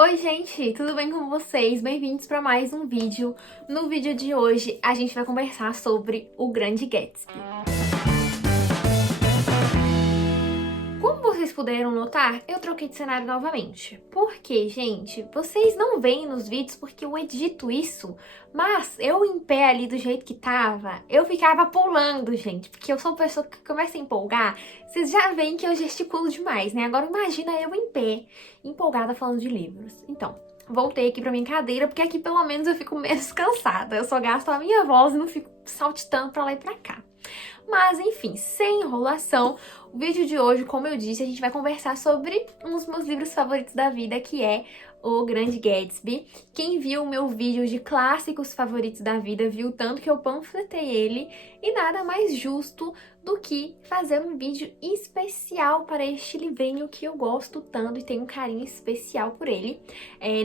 Oi gente, tudo bem com vocês? Bem-vindos para mais um vídeo. No vídeo de hoje a gente vai conversar sobre O Grande Gatsby. Como vocês puderam notar, eu troquei de cenário novamente. Porque, gente, vocês não veem nos vídeos porque eu edito isso, mas eu em pé ali do jeito que tava, eu ficava pulando, gente, porque eu sou uma pessoa que começa a empolgar. Vocês já veem que eu gesticulo demais, né? Agora imagina eu em pé, empolgada falando de livros. Então, voltei aqui pra minha cadeira, porque aqui pelo menos eu fico menos cansada. Eu só gasto a minha voz e não fico saltitando pra lá e pra cá. Mas enfim, sem enrolação, o vídeo de hoje, como eu disse, a gente vai conversar sobre um dos meus livros favoritos da vida, que é O Grande Gatsby. Quem viu o meu vídeo de clássicos favoritos da vida viu tanto que eu panfletei ele, e nada mais justo do que fazer um vídeo especial para este livrinho que eu gosto tanto e tenho um carinho especial por ele.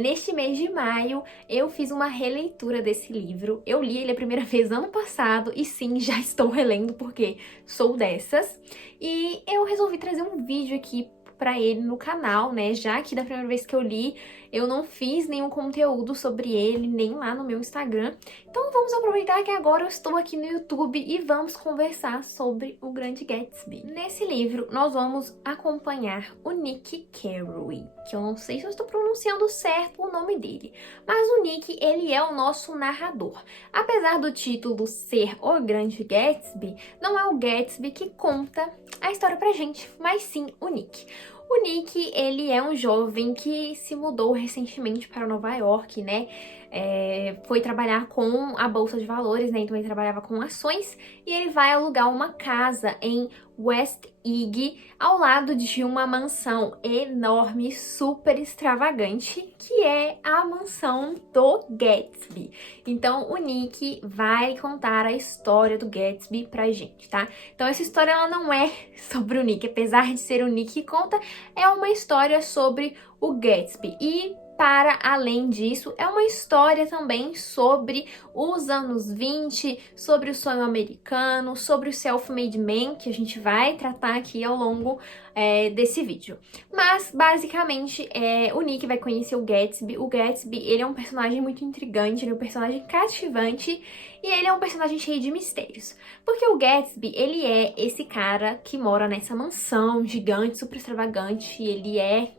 Neste mês de maio, eu fiz uma releitura desse livro. Eu li ele a primeira vez ano passado e sim, já estou relendo porque sou dessas. E eu resolvi trazer um vídeo aqui pra ele no canal, né? Já que da primeira vez que eu li, eu não fiz nenhum conteúdo sobre ele, nem lá no meu Instagram. Então vamos aproveitar que agora eu estou aqui no YouTube e vamos conversar sobre O Grande Gatsby. Nesse livro, nós vamos acompanhar o Nick Carraway, que eu não sei se eu estou pronunciando certo o nome dele, mas o Nick, ele é o nosso narrador. Apesar do título ser O Grande Gatsby, não é o Gatsby que conta a história pra gente, mas sim o Nick. O Nick, ele é um jovem que se mudou recentemente para Nova York, né? Foi trabalhar com a Bolsa de Valores, né? Então ele trabalhava com ações e ele vai alugar uma casa em West Egg, ao lado de uma mansão enorme, super extravagante, que é a mansão do Gatsby. Então o Nick vai contar a história do Gatsby pra gente, tá? Então essa história ela não é sobre o Nick, apesar de ser o Nick que conta, é uma história sobre o Gatsby. E para além disso, é uma história também sobre os anos 20, sobre o sonho americano, sobre o self-made man, que a gente vai tratar aqui ao longo desse vídeo. Mas, basicamente, o Nick vai conhecer o Gatsby. O Gatsby, ele é um personagem muito intrigante, ele é um personagem cativante e ele é um personagem cheio de mistérios. Porque o Gatsby, ele é esse cara que mora nessa mansão gigante, super extravagante, ele é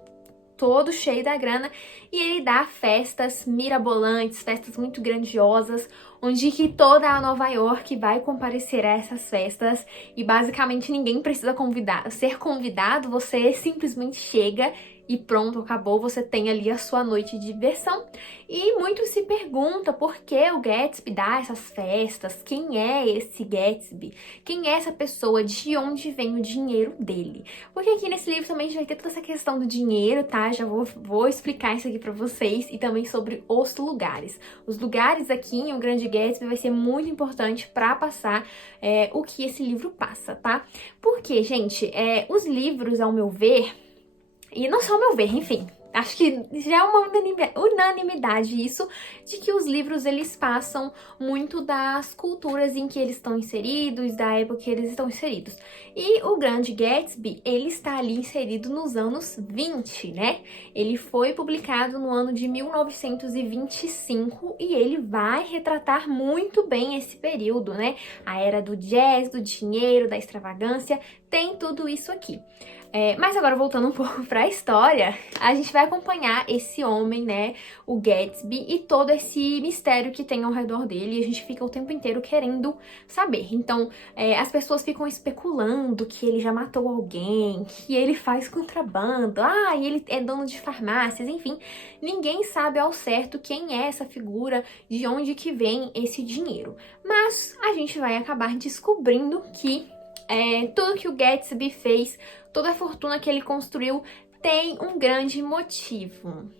todo cheio da grana e ele dá festas mirabolantes, festas muito grandiosas, onde que toda a Nova York vai comparecer a essas festas e basicamente ninguém precisa ser convidado, você simplesmente chega e pronto, acabou, você tem ali a sua noite de diversão. E muito se pergunta por que o Gatsby dá essas festas, quem é esse Gatsby, quem é essa pessoa, de onde vem o dinheiro dele. Porque aqui nesse livro também a gente vai ter toda essa questão do dinheiro, tá? Já vou explicar isso aqui pra vocês e também sobre os lugares. Os lugares aqui em O Grande Gatsby vai ser muito importante pra passar o que esse livro passa, tá? Porque, gente, os livros, ao meu ver, e não só ao meu ver, enfim, acho que já é uma unanimidade isso, de que os livros eles passam muito das culturas em que eles estão inseridos, da época que eles estão inseridos. E o Grande Gatsby, ele está ali inserido nos anos 20, né? Ele foi publicado no ano de 1925 e ele vai retratar muito bem esse período, né? A era do jazz, do dinheiro, da extravagância, tem tudo isso aqui. Mas agora, voltando um pouco para a história, a gente vai acompanhar esse homem, né, o Gatsby, e todo esse mistério que tem ao redor dele, e a gente fica o tempo inteiro querendo saber. Então, as pessoas ficam especulando que ele já matou alguém, que ele faz contrabando, e ele é dono de farmácias, enfim. Ninguém sabe ao certo quem é essa figura, de onde que vem esse dinheiro. Mas a gente vai acabar descobrindo que tudo que o Gatsby fez, toda a fortuna que ele construiu, tem um grande motivo,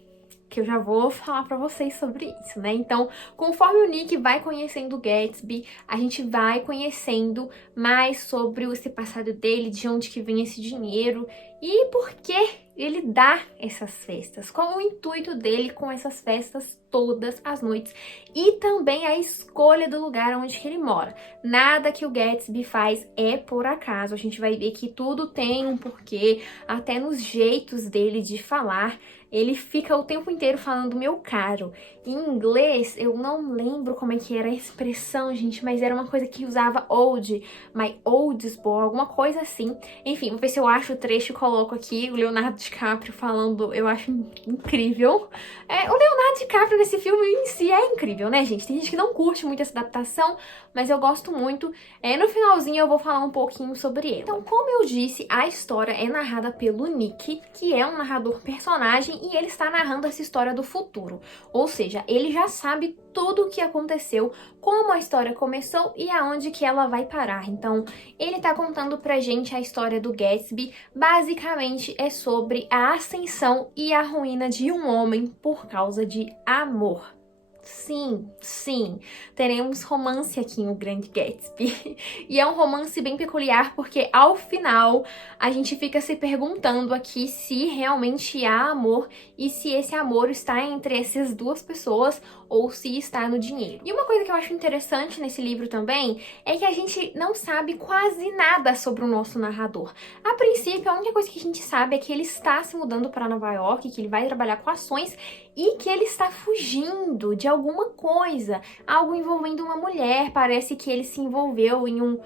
que eu já vou falar pra vocês sobre isso, né? Então, conforme o Nick vai conhecendo o Gatsby, a gente vai conhecendo mais sobre esse passado dele, de onde que vem esse dinheiro e por que ele dá essas festas, qual o intuito dele com essas festas todas as noites e também a escolha do lugar onde que ele mora. Nada que o Gatsby faz é por acaso, a gente vai ver que tudo tem um porquê, até nos jeitos dele de falar. ele fica o tempo inteiro falando meu caro. Em inglês, eu não lembro como é que era a expressão, gente, mas era uma coisa que usava old, my oldest boy, alguma coisa assim. Enfim, vou ver se eu acho o trecho e coloco aqui, o Leonardo DiCaprio falando, eu acho incrível. O Leonardo DiCaprio nesse filme em si é incrível, né, gente? Tem gente que não curte muito essa adaptação, mas eu gosto muito. No finalzinho eu vou falar um pouquinho sobre ele. Então, como eu disse, a história é narrada pelo Nick, que é um narrador personagem, e ele está narrando essa história do futuro. Ou seja, ele já sabe tudo o que aconteceu, como a história começou e aonde que ela vai parar. Então, ele tá contando pra gente a história do Gatsby. Basicamente, é sobre a ascensão e a ruína de um homem por causa de amor. Sim, sim, teremos romance aqui em O Grande Gatsby. E é um romance bem peculiar porque ao final a gente fica se perguntando aqui se realmente há amor e se esse amor está entre essas duas pessoas ou se está no dinheiro. E uma coisa que eu acho interessante nesse livro também é que a gente não sabe quase nada sobre o nosso narrador. A princípio, a única coisa que a gente sabe é que ele está se mudando para Nova York, que ele vai trabalhar com ações e que ele está fugindo de alguma coisa, algo envolvendo uma mulher. Parece que ele se envolveu em um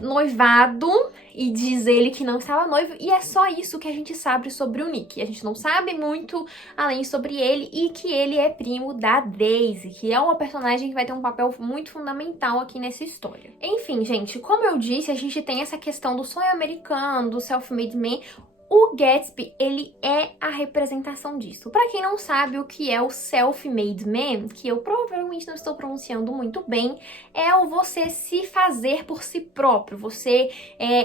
noivado e diz ele que não estava noivo, e é só isso que a gente sabe sobre o Nick. A gente não sabe muito além sobre ele e que ele é primo da Daisy, que é uma personagem que vai ter um papel muito fundamental aqui nessa história. Enfim, gente, como eu disse, a gente tem essa questão do sonho americano, do self-made man. O Gatsby, ele é a representação disso. Pra quem não sabe o que é o self-made man, que eu provavelmente não estou pronunciando muito bem, é o você se fazer por si próprio, você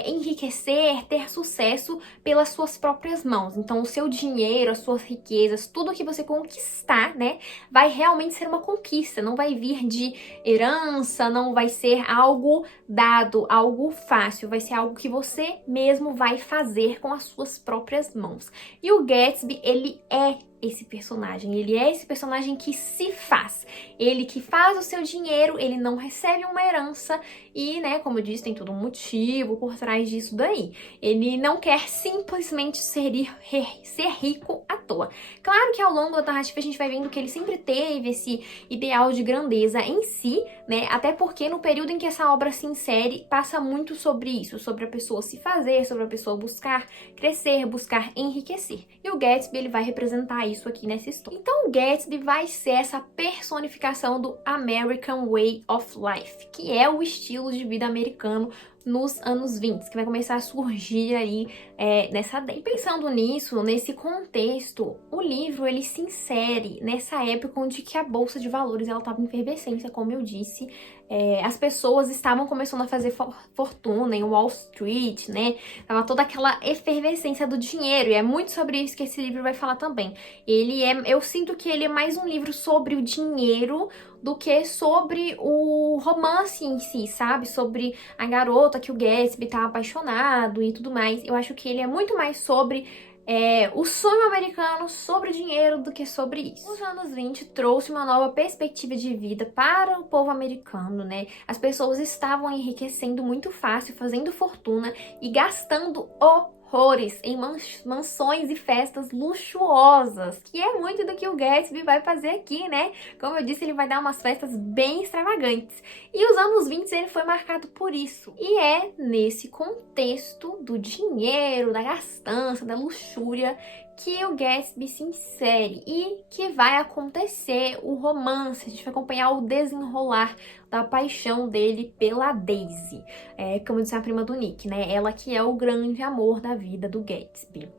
enriquecer, ter sucesso pelas suas próprias mãos. Então, o seu dinheiro, as suas riquezas, tudo que você conquistar, né, vai realmente ser uma conquista, não vai vir de herança, não vai ser algo dado, algo fácil, vai ser algo que você mesmo vai fazer com as suas próprias mãos. E o Gatsby, ele é esse personagem, ele é esse personagem que se faz, ele que faz o seu dinheiro, ele não recebe uma herança e, né, como eu disse, tem todo um motivo por trás disso daí. Ele não quer simplesmente ser rico à toa. Claro que ao longo da narrativa a gente vai vendo que ele sempre teve esse ideal de grandeza em si, né, até porque no período em que essa obra se insere, passa muito sobre isso, sobre a pessoa se fazer, sobre a pessoa buscar crescer, buscar enriquecer. E o Gatsby, ele vai representar isso aqui nessa história. Então o Gatsby vai ser essa personificação do American Way of Life, que é o estilo de vida americano nos anos 20, que vai começar a surgir aí nessa década. E pensando nisso, nesse contexto, o livro ele se insere nessa época onde que a Bolsa de Valores ela estava em efervescência, como eu disse. As pessoas estavam começando a fazer fortuna em Wall Street, né? Tava toda aquela efervescência do dinheiro, e é muito sobre isso que esse livro vai falar também. Eu sinto que ele é mais um livro sobre o dinheiro do que sobre o romance em si, sabe? Sobre a garota que o Gatsby tá apaixonado e tudo mais. Eu acho que ele é muito mais sobre o sonho americano, sobre o dinheiro, do que sobre isso. Os anos 20 trouxe uma nova perspectiva de vida para o povo americano, né? As pessoas estavam enriquecendo muito fácil, fazendo fortuna e gastando horrores em mansões e festas luxuosas, que é muito do que o Gatsby vai fazer aqui, né? Como eu disse, ele vai dar umas festas bem extravagantes. E os anos 20 ele foi marcado por isso. E é nesse contexto do dinheiro, da gastança, da luxúria, que o Gatsby se insere e que vai acontecer o romance. A gente vai acompanhar o desenrolar da paixão dele pela Daisy, como eu disse, a prima do Nick, né? Ela que é o grande amor da vida do Gatsby.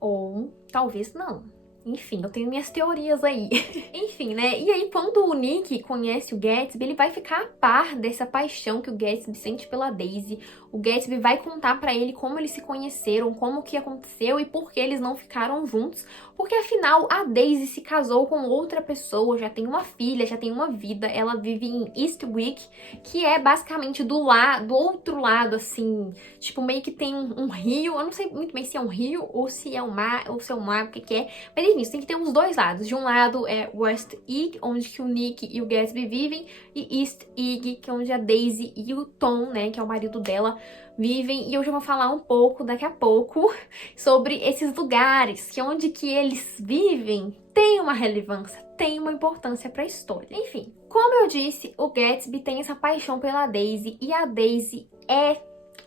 Ou talvez não. Enfim, eu tenho minhas teorias aí. Enfim, né? E aí, quando o Nick conhece o Gatsby, ele vai ficar a par dessa paixão que o Gatsby sente pela Daisy. O Gatsby vai contar pra ele como eles se conheceram, como que aconteceu e por que eles não ficaram juntos. Porque, afinal, a Daisy se casou com outra pessoa, já tem uma filha, já tem uma vida. Ela vive em Eastwick, que é basicamente do outro lado, assim. Tipo, meio que tem um rio. Eu não sei muito bem se é um rio ou se é um mar, o que é. Mas enfim, tem que ter uns dois lados. De um lado é West Egg, onde que o Nick e o Gatsby vivem, e East Egg, que é onde a Daisy e o Tom, né, que é o marido dela, vivem, e eu já vou falar um pouco daqui a pouco sobre esses lugares, que onde que eles vivem tem uma relevância, tem uma importância para a história. Enfim, como eu disse, o Gatsby tem essa paixão pela Daisy, e a Daisy é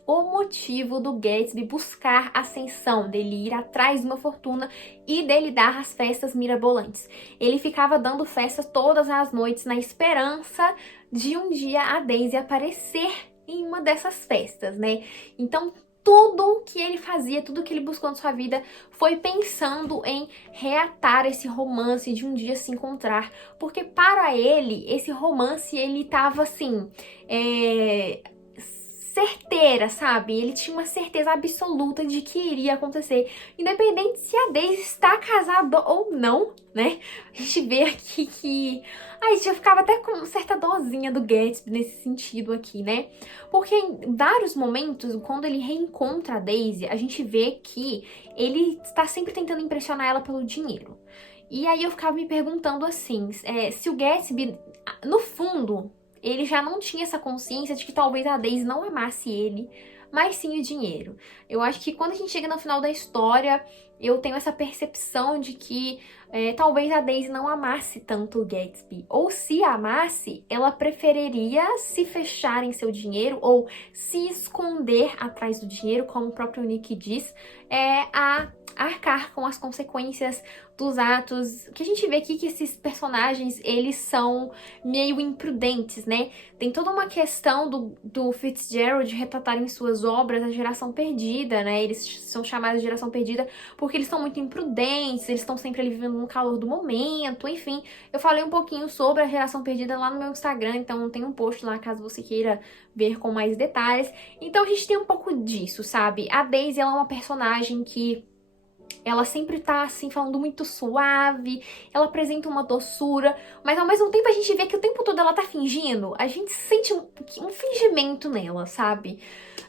o motivo do Gatsby buscar ascensão, dele ir atrás de uma fortuna e dele dar as festas mirabolantes. Ele ficava dando festas todas as noites na esperança de um dia a Daisy aparecer em uma dessas festas, né? Então, tudo que ele fazia, tudo que ele buscou na sua vida foi pensando em reatar esse romance de um dia se encontrar, porque para ele, esse romance, ele tava assim, certeira, sabe? Ele tinha uma certeza absoluta de que iria acontecer, independente se a Daisy está casada ou não, né? A gente vê aqui que... Ai, gente, eu ficava até com certa dorzinha do Gatsby nesse sentido aqui, né? Porque em vários momentos, quando ele reencontra a Daisy, a gente vê que ele está sempre tentando impressionar ela pelo dinheiro. E aí eu ficava me perguntando assim, se o Gatsby, no fundo, ele já não tinha essa consciência de que talvez a Daisy não amasse ele, mas sim o dinheiro. Eu acho que quando a gente chega no final da história, eu tenho essa percepção de que talvez a Daisy não amasse tanto o Gatsby. Ou se amasse, ela preferiria se fechar em seu dinheiro ou se esconder atrás do dinheiro, como o próprio Nick diz, a arcar com as consequências dos atos. Que a gente vê aqui que esses personagens, eles são meio imprudentes, né? Tem toda uma questão do Fitzgerald retratar em suas obras a geração perdida, né? Eles são chamados de geração perdida porque eles são muito imprudentes, eles estão sempre ali vivendo no calor do momento, enfim. Eu falei um pouquinho sobre a geração perdida lá no meu Instagram, então tem um post lá caso você queira ver com mais detalhes. Então a gente tem um pouco disso, sabe? A Daisy, ela é uma personagem que ela sempre tá, assim, falando muito suave, ela apresenta uma doçura, mas ao mesmo tempo a gente vê que o tempo todo ela tá fingindo, a gente sente um fingimento nela, sabe?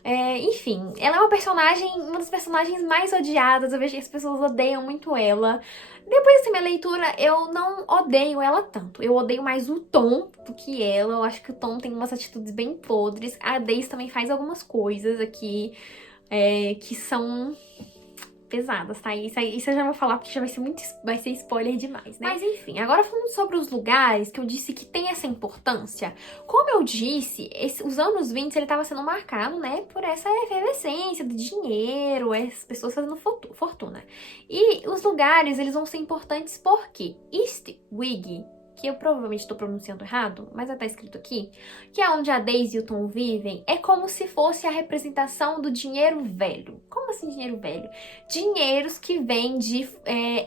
Enfim, ela é uma das personagens mais odiadas, eu vejo que as pessoas odeiam muito ela. Depois dessa minha leitura, eu não odeio ela tanto, eu odeio mais o Tom do que ela, eu acho que o Tom tem umas atitudes bem podres, a Daisy também faz algumas coisas aqui que são pesadas, tá? Isso eu já vou falar porque já vai ser spoiler demais, né? Mas enfim, agora falando sobre os lugares que eu disse que tem essa importância, como eu disse, os anos 20 ele tava sendo marcado, né, por essa efervescência do dinheiro, as pessoas fazendo fortuna. E os lugares, eles vão ser importantes porque Eastwig, que eu provavelmente estou pronunciando errado, mas já tá escrito aqui, que é onde a Daisy e o Tom vivem, é como se fosse a representação do dinheiro velho. Como assim dinheiro velho? Dinheiros que vêm de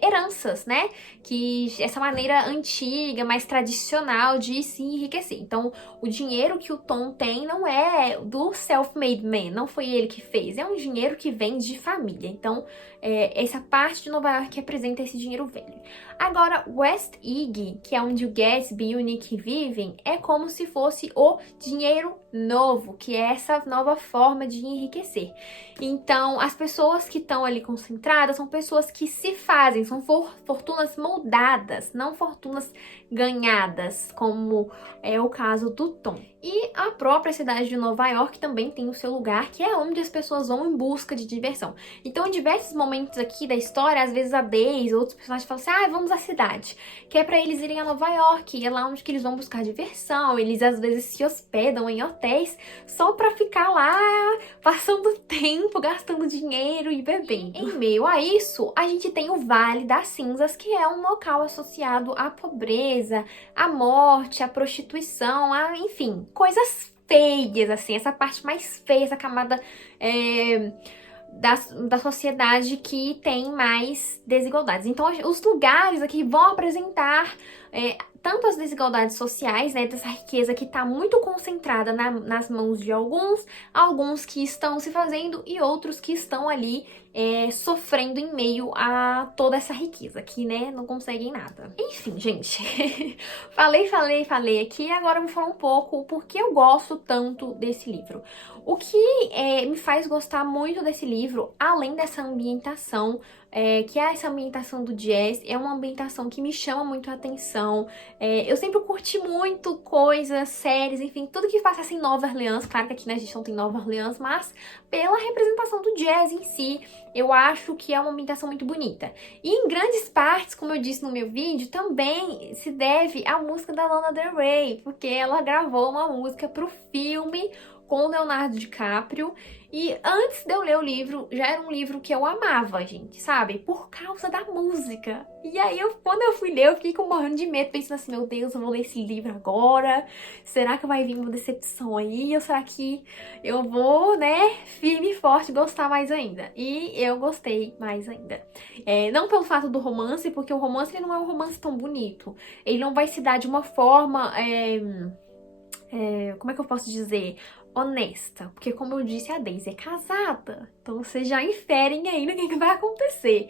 heranças, né? Que essa maneira antiga, mais tradicional de se enriquecer. Então, o dinheiro que o Tom tem não é do self-made man, não foi ele que fez, é um dinheiro que vem de família. Então, essa parte de Nova York representa esse dinheiro velho. Agora, West Egg, que é onde o Gatsby e o Nick vivem, é como se fosse o dinheiro novo, que é essa nova forma de enriquecer. Então, as pessoas que estão ali concentradas são pessoas que se fazem, são fortunas moldadas, não fortunas ganhadas, como é o caso do Tom. E a própria cidade de Nova York também tem o seu lugar, que é onde as pessoas vão em busca de diversão. Então, em diversos momentos aqui da história, às vezes a Daisy, outros personagens falam assim, vamos à cidade, que é pra eles irem a Nova York, é lá onde que eles vão buscar diversão, eles às vezes se hospedam em hotéis só pra ficar lá passando tempo, gastando dinheiro e bebendo. Em meio a isso, a gente tem o Vale das Cinzas, que é um local associado à pobreza, à morte, à prostituição, enfim, coisas feias, assim, essa parte mais feia, essa camada da sociedade que tem mais desigualdades. Então, os lugares aqui vão apresentar tanto as desigualdades sociais, né, dessa riqueza que está muito concentrada nas mãos de alguns que estão se fazendo e outros que estão ali sofrendo em meio a toda essa riqueza, que, né, não conseguem nada. Enfim, gente, falei aqui, agora eu vou falar um pouco porque eu gosto tanto desse livro. O que me faz gostar muito desse livro, além dessa ambientação, que é essa ambientação do jazz, é uma ambientação que me chama muito a atenção. Eu sempre curti muito coisas, séries, enfim, tudo que passa em Nova Orleans. Claro que aqui, né, a gente não tem Nova Orleans, mas pela representação do jazz em si, eu acho que é uma ambientação muito bonita. E em grandes partes, como eu disse no meu vídeo, também se deve à música da Lana Del Rey, porque ela gravou uma música pro filme com o Leonardo DiCaprio. E antes de eu ler o livro, já era um livro que eu amava, gente, sabe? Por causa da música. E aí, quando eu fui ler, eu fiquei morrendo de medo, pensando assim, meu Deus, eu vou ler esse livro agora? Será que vai vir uma decepção aí? Ou será que eu vou, né, firme e forte, gostar mais ainda? E eu gostei mais ainda. Não pelo fato do romance, porque o romance ele não é um romance tão bonito. Ele não vai se dar de uma forma... como é que eu posso dizer? Honesta, porque como eu disse, a Daisy é casada, então vocês já inferem aí no que vai acontecer.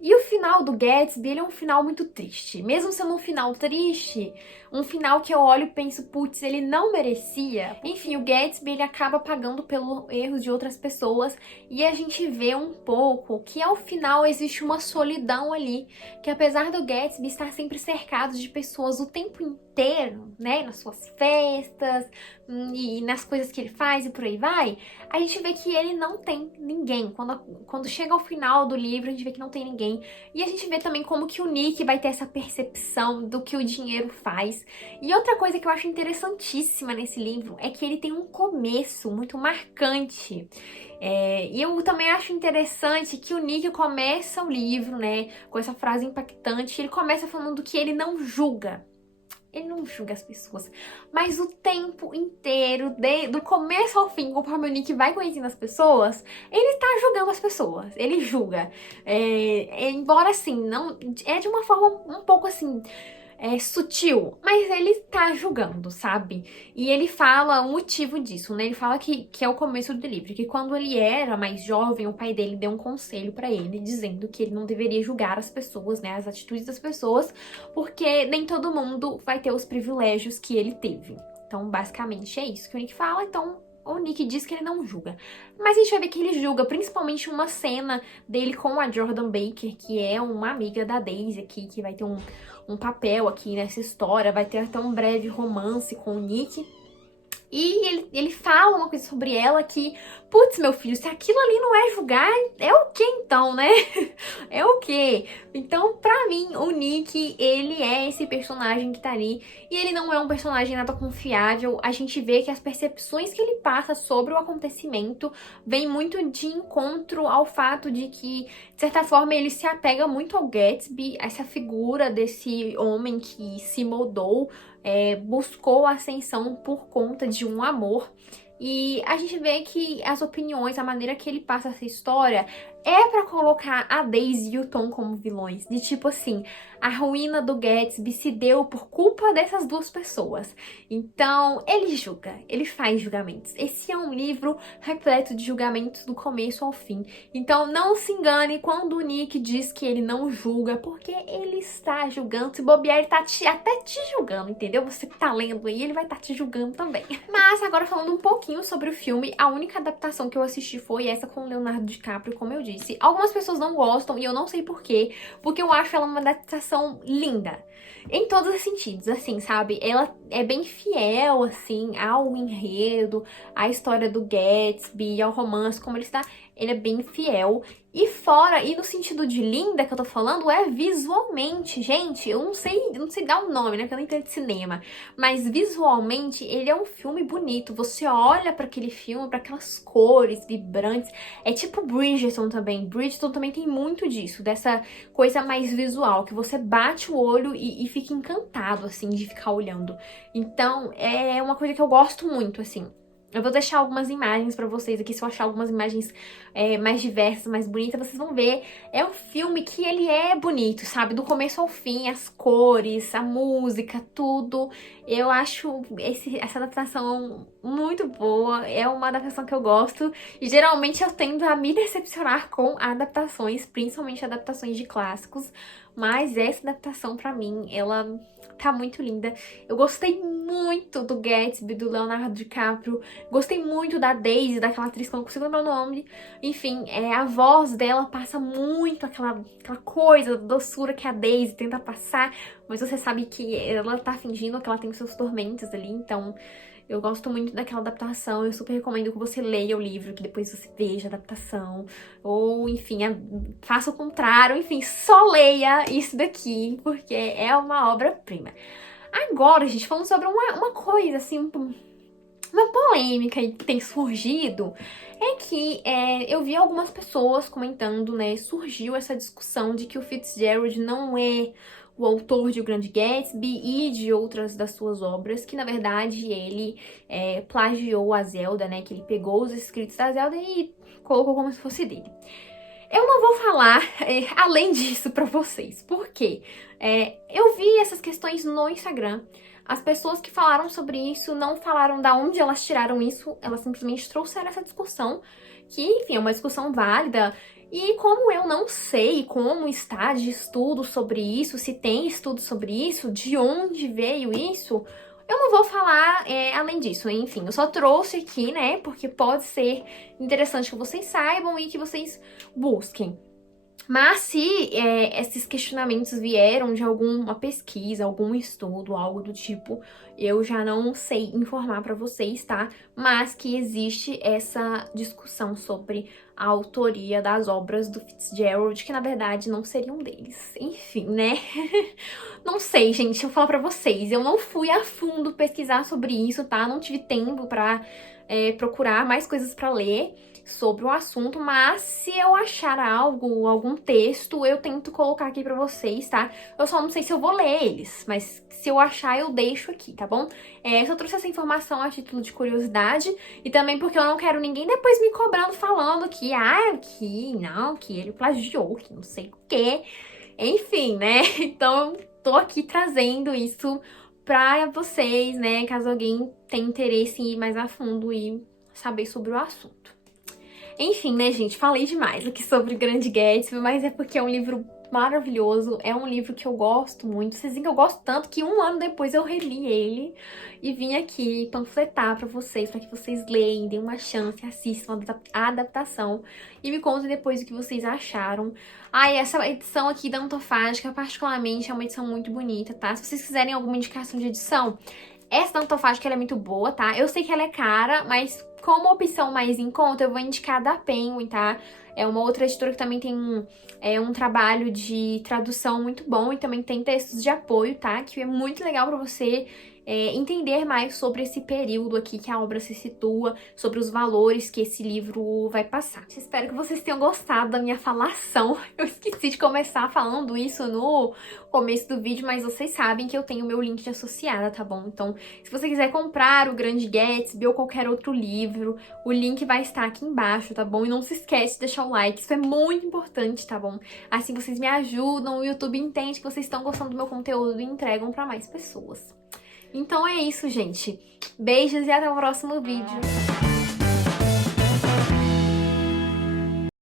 E o final do Gatsby, ele é um final muito triste. Mesmo sendo um final triste, um final que eu olho e penso, putz, ele não merecia. Enfim, o Gatsby, ele acaba pagando pelos erros de outras pessoas e a gente vê um pouco que ao final existe uma solidão ali, que apesar do Gatsby estar sempre cercado de pessoas o tempo inteiro, né, nas suas festas e nas coisas que ele faz e por aí vai, a gente vê que ele não tem ninguém. Quando chega ao final do livro, a gente vê que não tem ninguém. E a gente vê também como que o Nick vai ter essa percepção do que o dinheiro faz. E outra coisa que eu acho interessantíssima nesse livro é que ele tem um começo muito marcante. E eu também acho interessante que o Nick começa o livro, né, com essa frase impactante. Ele começa falando que ele não julga. Ele não julga as pessoas, mas o tempo inteiro, do começo ao fim, conforme o Nick vai conhecendo as pessoas, ele tá julgando as pessoas, ele julga. Embora assim, não é de uma forma um pouco assim, sutil, mas ele tá julgando, sabe? E ele fala o motivo disso, né? Ele fala que é o começo do livro, que quando ele era mais jovem, o pai dele deu um conselho pra ele, dizendo que ele não deveria julgar as pessoas, né? As atitudes das pessoas, porque nem todo mundo vai ter os privilégios que ele teve. Então, basicamente, é isso que o Nick fala. Então, o Nick diz que ele não julga. Mas a gente vai ver que ele julga, principalmente uma cena dele com a Jordan Baker, que é uma amiga da Daisy aqui, que vai ter um papel aqui nessa história, vai ter até um breve romance com o Nick. E ele fala uma coisa sobre ela que, putz, meu filho, se aquilo ali não é julgar, é o que então, né? É o que? Então, pra mim, o Nick, ele é esse personagem que tá ali. E ele não é um personagem nada confiável. A gente vê que as percepções que ele passa sobre o acontecimento vem muito de encontro ao fato de que, de certa forma, ele se apega muito ao Gatsby, essa figura desse homem que se moldou, buscou a ascensão por conta de um amor. E a gente vê que as opiniões, a maneira que ele passa essa história é pra colocar a Daisy e o Tom como vilões. De tipo assim, a ruína do Gatsby se deu por culpa dessas duas pessoas. Então, ele julga, ele faz julgamentos. Esse é um livro repleto de julgamentos do começo ao fim. Então, não se engane quando o Nick diz que ele não julga, porque ele está julgando. Se bobear, ele tá até te julgando, entendeu? Você que tá lendo aí, ele vai estar te julgando também. Mas, agora falando um pouquinho sobre o filme, a única adaptação que eu assisti foi essa com o Leonardo DiCaprio, como eu disse. Algumas pessoas não gostam e eu não sei porquê, porque eu acho ela uma adaptação linda. Em todos os sentidos, assim, sabe? Ela é bem fiel, assim, ao enredo, à história do Gatsby, ao romance, como ele está. Ele é bem fiel. E fora, e no sentido de linda que eu tô falando, é visualmente. Gente, eu não sei dar um nome, né? Porque eu não entendo de cinema. Mas visualmente, ele é um filme bonito. Você olha pra aquele filme, pra aquelas cores vibrantes. É tipo Bridgerton também. Bridgerton também tem muito disso, dessa coisa mais visual, que você bate o olho e fica encantado, assim, de ficar olhando. Então, é uma coisa que eu gosto muito, assim. Eu vou deixar algumas imagens pra vocês aqui, se eu achar algumas imagens mais diversas, mais bonitas, vocês vão ver. É um filme que ele é bonito, sabe? Do começo ao fim, as cores, a música, tudo. Eu acho essa adaptação muito boa, é uma adaptação que eu gosto. E geralmente eu tendo a me decepcionar com adaptações, principalmente adaptações de clássicos. Mas essa adaptação, pra mim, ela tá muito linda. Eu gostei muito do Gatsby, do Leonardo DiCaprio. Gostei muito da Daisy, daquela atriz que eu não consigo lembrar o nome. Enfim, a voz dela passa muito aquela coisa, doçura que a Daisy tenta passar. Mas você sabe que ela tá fingindo que ela tem os seus tormentos ali, então... Eu gosto muito daquela adaptação, eu super recomendo que você leia o livro, que depois você veja a adaptação. Ou, enfim, faça o contrário, enfim, só leia isso daqui, porque é uma obra-prima. Agora, gente, falando sobre uma coisa, assim, uma polêmica que tem surgido, é que eu vi algumas pessoas comentando, né, surgiu essa discussão de que o Fitzgerald não é o autor de O Grande Gatsby e de outras das suas obras, que na verdade ele plagiou a Zelda, né, que ele pegou os escritos da Zelda e colocou como se fosse dele. Eu não vou falar além disso pra vocês, porque eu vi essas questões no Instagram. As pessoas que falaram sobre isso não falaram da onde elas tiraram isso, elas simplesmente trouxeram essa discussão, que, enfim, é uma discussão válida. E como eu não sei como está de estudo sobre isso, se tem estudo sobre isso, de onde veio isso, eu não vou falar além disso. Enfim, eu só trouxe aqui, né, porque pode ser interessante que vocês saibam e que vocês busquem. Mas se esses questionamentos vieram de alguma pesquisa, algum estudo, algo do tipo, eu já não sei informar pra vocês, tá? Mas que existe essa discussão sobre a autoria das obras do Fitzgerald, que na verdade não seriam deles. Enfim, né? Não sei, gente, eu vou falar pra vocês, eu não fui a fundo pesquisar sobre isso, tá? Não tive tempo pra procurar mais coisas pra ler sobre o assunto, mas se eu achar algo, algum texto, eu tento colocar aqui pra vocês, tá? Eu só não sei se eu vou ler eles, mas se eu achar, eu deixo aqui, tá bom? Eu só trouxe essa informação a título de curiosidade e também porque eu não quero ninguém depois me cobrando, falando que, que ele plagiou, que não sei o quê. Enfim, né? Então, tô aqui trazendo isso pra vocês, né? Caso alguém tenha interesse em ir mais a fundo e saber sobre o assunto. Enfim, né, gente? Falei demais aqui sobre o Grande Gatsby, mas é porque é um livro maravilhoso, é um livro que eu gosto muito. Vocês veem que eu gosto tanto que um ano depois eu reli ele e vim aqui panfletar pra vocês, pra que vocês leem, deem uma chance, assistam a adaptação e me contem depois o que vocês acharam. Essa edição aqui da Antofágica, particularmente, é uma edição muito bonita, tá? Se vocês quiserem alguma indicação de edição, essa da Antofágica ela é muito boa, tá? Eu sei que ela é cara, mas como opção mais em conta, eu vou indicar a da Penguin, tá? É uma outra editora que também tem um trabalho de tradução muito bom e também tem textos de apoio, tá? Que é muito legal pra você entender mais sobre esse período aqui que a obra se situa, sobre os valores que esse livro vai passar. Espero que vocês tenham gostado da minha falação. Eu esqueci de começar falando isso no começo do vídeo, mas vocês sabem que eu tenho o meu link de associada, tá bom? Então, se você quiser comprar O Grande Gatsby ou qualquer outro livro, o link vai estar aqui embaixo, tá bom? E não se esquece de deixar o like, isso é muito importante, tá bom? Assim vocês me ajudam, o YouTube entende que vocês estão gostando do meu conteúdo e entregam pra mais pessoas. Então é isso, gente. Beijos e até o próximo vídeo.